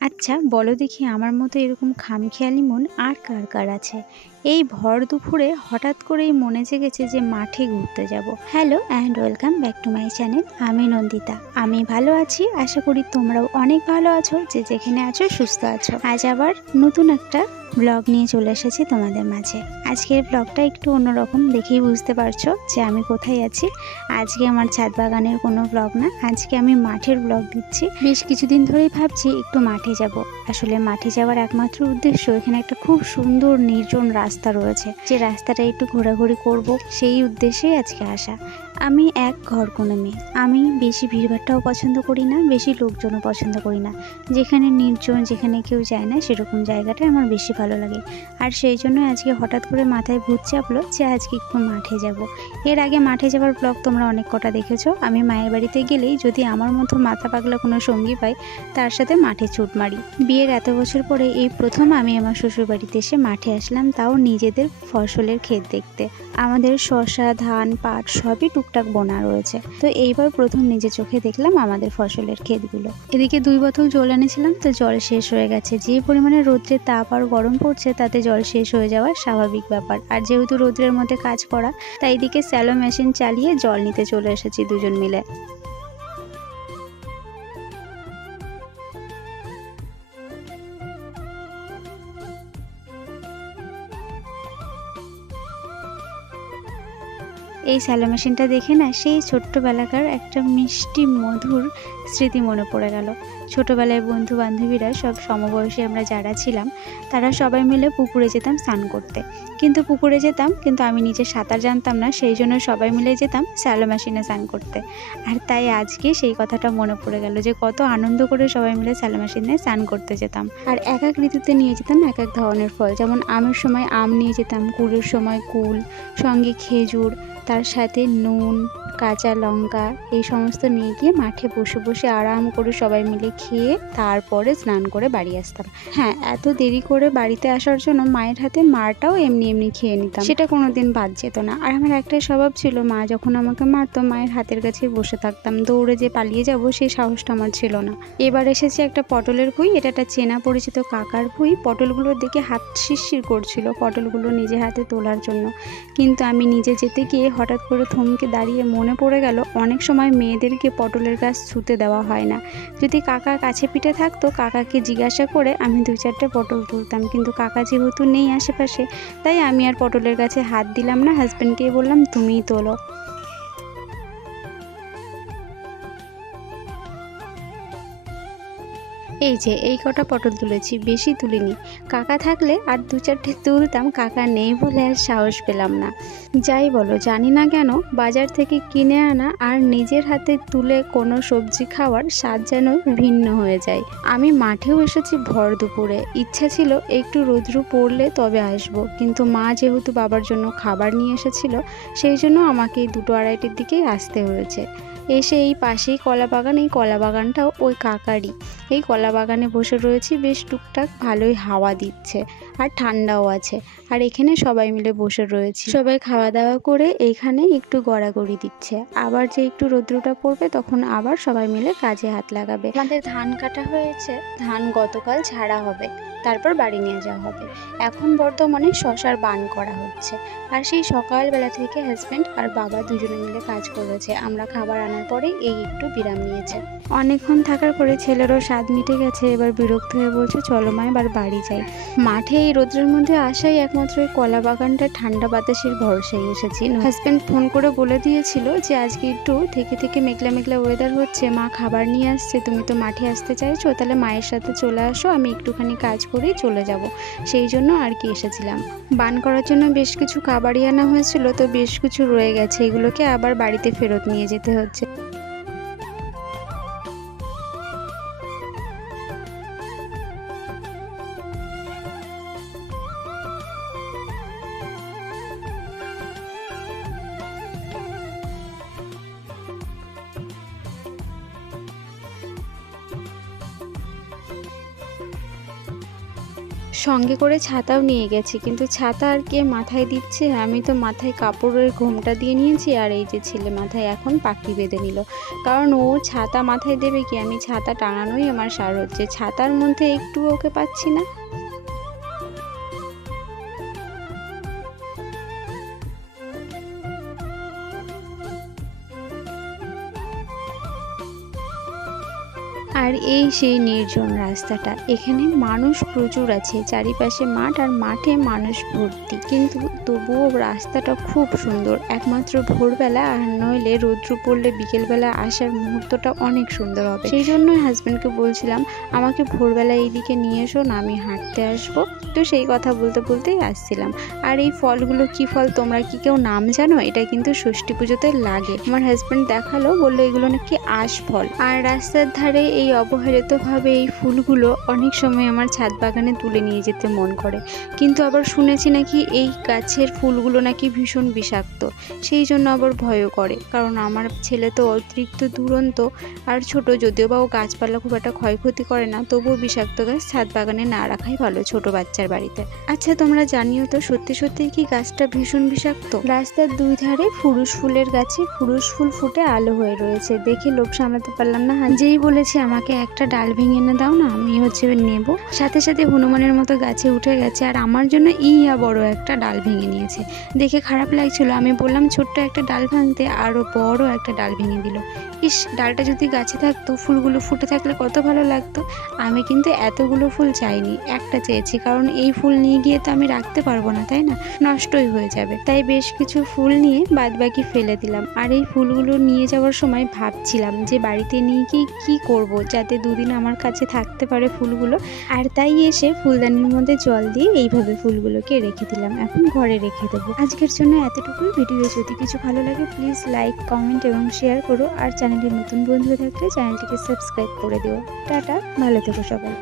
আচ্ছা বলো দেখি, আমার মতো এরকম খামখেয়ালি মন আর কার কার আছে? এই ভর দুপুরে হঠাৎ করেই মনে জেগেছে যে মাঠে ঘুরতে যাব। Hello and welcome back to my channel. আমি নন্দিতা। আমি ভালো আছি, আশা করি তোমরাও অনেক ভালো আছো, যে যেখানে আছো সুস্থ আছো। আজ আবার নতুন একটা ব্লগ নিয়ে চলে এসেছি তোমাদের মাঝে। আজকের ব্লগটা একটু অন্যরকম, দেখেই বুঝতে পারছো যে আমি কোথায় আছি। আজকে আমার ছাদ বাগানের কোনো ব্লগ না, আজকে আমি মাঠের ব্লগ দিচ্ছি। বেশ কিছুদিন ধরেই ভাবছি একটু মাঠে যাব। আসলে মাঠে যাওয়ার একমাত্র উদ্দেশ্য, এখানে একটা খুব সুন্দর নির্জন রাস্তা রয়েছে, যে রাস্তাটা একটু ঘোরাঘুরি করব, সেই উদ্দেশ্যেই আজকে আসা। আমি এক ঘরকোনো মেয়ে, আমি বেশি ভিড়ভাট্টাও পছন্দ করি না, বেশি লোকজনও পছন্দ করি না। যেখানে নির্জন, যেখানে কেউ যায় না, সেরকম জায়গাটা আমার বেশি ভালো লাগে। আর সেই জন্য আজকে হঠাৎ করে মাথায় ভূত চাপলো যে আজকে একটু মাঠে যাব। এর আগে মাঠে যাওয়ার ব্লগ তোমরা অনেক কটা দেখেছো। আমি মায়ের বাড়িতে গেলেই যদি আমার মতো মাথা পাগলা কোনো সঙ্গী পাই, তার সাথে মাঠে ছুট মারি। বিয়ের এত বছর পরে এই প্রথম আমি আমার শ্বশুর বাড়িতে এসে মাঠে আসলাম, তাও নিজেদের ফসলের ক্ষেত দেখতে। আমাদের শসা, ধান, পাট সবই টুকটাক বোনা রয়েছে, তো এইবার প্রথম নিজে চোখে দেখলাম আমাদের ফসলের ক্ষেতগুলো। এদিকে 2 বোতল জল এনেছিলাম, তো জল শেষ হয়ে গেছে। যে পরিমাণে রৌদ্রের তাপ আর গরম পড়ছে, তাতে জল শেষ হয়ে যাওয়া স্বাভাবিক ব্যাপার। আর যেহেতু রৌদ্রের মধ্যে কাজ করা, তাই এদিকে স্যালো মেশিন চালিয়ে জল নিতে চলে এসেছি দুজন মিলে। এই স্যালো মেশিনটা দেখে না, সেই ছোট্টবেলাকার একটা মিষ্টি মধুর স্মৃতি মনে পড়ে গেল। ছোটোবেলায় বন্ধু বান্ধবীরা সব সমবয়সী আমরা যারা ছিলাম, তারা সবাই মিলে পুকুরে যেতাম স্নান করতে। কিন্তু পুকুরে যেতাম, কিন্তু আমি নিজে সাঁতার জানতাম না, সেই জন্য সবাই মিলে যেতাম স্যালো মেশিনে স্নান করতে। আর তাই আজকে সেই কথাটা মনে পড়ে গেল, যে কত আনন্দ করে সবাই মিলে স্যালো মেশিনে স্নান করতে যেতাম। আর এক এক ঋতুতে নিয়ে যেতাম এক এক ধরনের ফল, যেমন আমের সময় আম নিয়ে যেতাম, কুলের সময় কুল, সঙ্গে খেজুর, তার সাথে নুন, কাঁচা লঙ্কা, এই সমস্ত নিয়ে গিয়ে মাঠে বসে বসে আরাম করে সবাই মিলে খেয়ে তারপরে স্নান করে বাড়ি আসতাম। হ্যাঁ, এত দেরি করে বাড়িতে আসার জন্য মায়ের হাতে মারটাও এমনি এমনি খেয়ে নিতাম, সেটা কোনোদিন বাদ যেত না। আর আমার একটাই স্বভাব ছিল, মা যখন আমাকে মারতো মায়ের হাতের কাছে বসে থাকতাম, দৌড়ে যে পালিয়ে যাব সেই সাহসটা আমার ছিল না। এবার এসেছে একটা পটলের ভুঁই, এটা একটা চেনা পরিচিত কাকার ভুঁই। পটলগুলোর দিকে হাত শিরশির করছিল পটলগুলো নিজে হাতে তোলার জন্য, কিন্তু আমি নিজে যেতে গিয়ে হঠাৎ করে থমকে দাঁড়িয়ে মনে পড়ে গেল, অনেক সময় মেয়েদেরকে পটলের গাছ ছুঁতে দেওয়া হয় না। যদি কাকা কাছে পিঠে থাকতো, কাকাকে জিজ্ঞাসা করে আমি 2-4টে পটল তুলতাম, কিন্তু কাকা যেহেতু নেই আশেপাশে, তাই আমি আর পটলের গাছে হাত দিলাম না, হাজব্যান্ডকে বললাম তুমিই তোলো। এই যে এই কটা পটল তুলেছি, বেশি তুলিনি। কাকা থাকলে আর 2-4টে তুলতাম, কাকা নেই বলে আর সাহস পেলাম না। যাই বলো, জানি না কেন বাজার থেকে কিনে আনা আর নিজের হাতে তুলে কোনো সবজি খাওয়ার স্বাদ যেন ভিন্ন হয়ে যায়। আমি মাঠেও এসেছি ভর দুপুরে, ইচ্ছা ছিল একটু রৌদ্র পড়লে তবে আসবো, কিন্তু মা যেহেতু বাবার জন্য খাবার নিয়ে এসেছিল, সেই জন্য আমাকে এই 2-2:30টার দিকেই আসতে হয়েছে। এসে এই পাশেই কলা বাগান, এই কলা বাগানটাও ওই কাকারই। এই কলা বাগানে বসে রয়েছি, বেশ টুকটাক ভালোই হাওয়া দিচ্ছে আর ঠান্ডাও আছে। আর এখানে সবাই মিলে বসে রয়েছি, সবাই খাওয়া দাওয়া করে এইখানে একটু গড়াগড়ি দিচ্ছে। আবার যে একটু রৌদ্রটা পড়বে, তখন আবার সবাই মিলে কাজে হাত লাগাবে। আমাদের ধান কাটা হয়েছে, ধান গতকাল ঝাড়া হবে, তারপর বাড়ি নিয়ে যাওয়া হবে। এখন বর্তমানে শসার বান করা হচ্ছে, আর সেই সকালবেলা থেকে হাজব্যান্ড আর বাবা দুজনে মিলে কাজ করেছে। আমরা খাবার আনার পরে এই একটু বিরাম নিয়েছে। অনেকক্ষণ থাকার পরে ছেলেরও স্বাদ মিটে গেছে, এবার বিরক্ত হয়ে বলছে চলো মা এবার বাড়ি যাই। মাঠে এই রোদ্রের মধ্যে আসাই একমাত্র এই কলা বাগানটা ঠান্ডা বাতাসের ভরসায় এসেছি। হাজব্যান্ড ফোন করে বলে দিয়েছিল যে আজকে একটু থেকে থেকে মেঘলা মেঘলা ওয়েদার হচ্ছে, মা খাবার নিয়ে আসছে, তুমি তো মাঠে আসতে চাইছো, তাহলে মায়ের সাথে চলে আসো, আমি একটুখানি কাজ করেই চলে যাব। সেই জন্য আর কি এসেছিলাম। বান করার জন্য বেশ কিছু খাবারই আনা হয়েছিল, তো বেশ কিছু রয়ে গেছে, এগুলোকে আবার বাড়িতে ফেরত নিয়ে যেতে হচ্ছে। সঙ্গে করে ছাতাও নিয়ে গেছি, কিন্তু ছাতা আর কে মাথায় দিচ্ছে। আমি তো মাথায় কাপড়ের ঘোমটা দিয়ে নিয়েছি, আর এই যে ছেলে মাথায় এখন পাখি বেঁধে নিল, কারণ ও ছাতা মাথায় দেবে কি, আমি ছাতা টাঙানোই আমার সার হচ্ছে, ছাতার মধ্যে একটু ওকে পাচ্ছি না। আর এই সেই নির্জন রাস্তাটা, এখানে মানুষ প্রচুর আছে, চারিপাশে মাঠ আর মাঠে মানুষ ভর্তি, কিন্তু তবুও রাস্তাটা খুব সুন্দর। একমাত্র ভোরবেলা আর নইলে রৌদ্র পড়লে বিকেলবেলা আসার মুহূর্তটা অনেক সুন্দর হবে। সেই জন্যই হাজব্যান্ডকে বলছিলাম আমাকে ভোরবেলা এইদিকে নিয়ে এসো না, আমি হাঁটতে আসবো। তো সেই কথা বলতে বলতেই আসছিলাম। আর এই ফলগুলো কি ফল, তোমরা কি কেউ নাম জানো? এটা কিন্তু ষষ্ঠী পুজোতে লাগে। আমার হাজব্যান্ড দেখালো, বললো এগুলো নাকি আঁশ ফল। আর রাস্তার ধারে এই অবহেলিতভাবে এই ফুলগুলো অনেক সময় আমার ছাদ বাগানে তুলে নিয়ে যেতে মন করে, কিন্তু আবার শুনেছি নাকি এই গাছের ফুলগুলো নাকি ভীষণ বিষাক্ত, সেই জন্য আবার ভয়ও করে, কারণ আমার ছেলে তো অতিরিক্ত দুরন্ত আর ছোট, যদিও বা ও গাছপালা খুব একটা ক্ষয়ক্ষতি করে না, তবুও বিষাক্ত গাছ ছাদ বাগানে না রাখাই ভালো ছোট বাচ্চার বাড়িতে। আচ্ছা তোমরা জানিও তো, সত্যি সত্যি কি গাছটা ভীষণ বিষাক্ত? রাস্তার দুই ধারে ফুরুষ ফুলের গাছে ফুরুষ ফুল ফুটে আলো হয়ে রয়েছে, দেখে লোভ সামলাতে পারলাম না, যেই বলেছি আমাকে একটা ডাল ভেঙে এনে দাও না, আমি নেব, সাথে সাথে হনুমানের মতো গাছে উঠে গেছে, আর আমার জন্য ইয়া বড় একটা ডাল ভেঙে নিয়েছে। দেখে খারাপ লাগছিল, আমি বললাম ছোট্ট একটা ডাল ভাঙতে, আরও বড় একটা ডাল ভেঙে দিল। ইস, ডালটা যদি গাছে থাকতো, ফুলগুলো ফুটে থাকলে কত ভালো লাগতো। আমি কিন্তু এতগুলো ফুল চাইনি, একটা চেয়েছি, কারণ এই ফুল নিয়ে গিয়ে তো আমি রাখতে পারবো না, তাই না, নষ্টই হয়ে যাবে। তাই বেশ কিছু ফুল নিয়ে বাদবাকি ফেলে দিলাম। আর এই ফুলগুলো নিয়ে যাওয়ার সময় ভাবছিলাম যে বাড়িতে নিয়ে গিয়ে কী করব, যাতে দুদিন আমার কাছে থাকতে পারে ফুলগুলো। আর তাই এসে ফুলদানির মধ্যে জল দিয়ে এইভাবে ফুলগুলোকে রেখে দিলাম, এখন ঘরে রেখে দেবো। আজকের জন্য এতটুকুই। ভিডিও যদি কিছু ভালো লাগে প্লিজ লাইক, কমেন্ট এবং শেয়ার করো, আর চ্যানেলে নতুন বন্ধু থাকলে চ্যানেলটিকে সাবস্ক্রাইব করে দিও। টাটা, ভালো থেকো সবাই।